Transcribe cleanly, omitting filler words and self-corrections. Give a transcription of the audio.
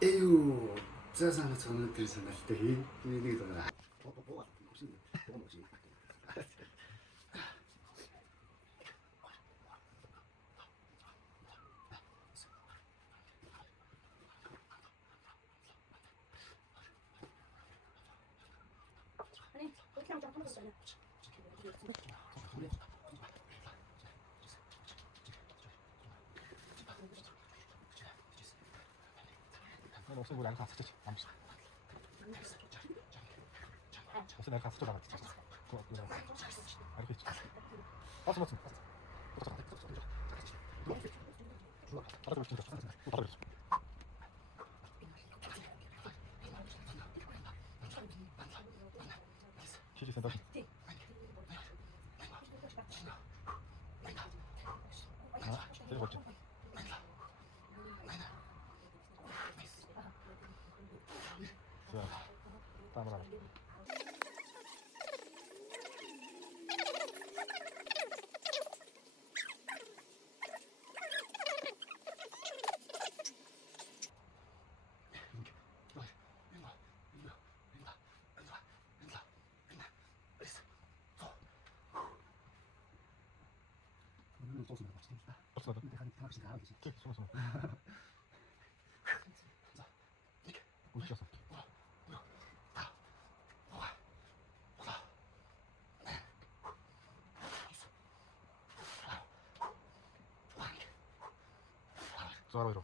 에휴, 짜장면 저는 들으셨을 때 이게 더라. 뭐가 없는데? 뭐가 뭐지? 아니 그렇게 하면 좀 한번 없어 뭐 내가 가서 쳤지 아무튼 없어 내가 가서 쳤다 그거 이렇게 했지 맞어 치즈 센터 제일 멋져 땀을 알아 없어 내가 당신 다 하겠지. 숨어 웃겼어 쏘아라 이러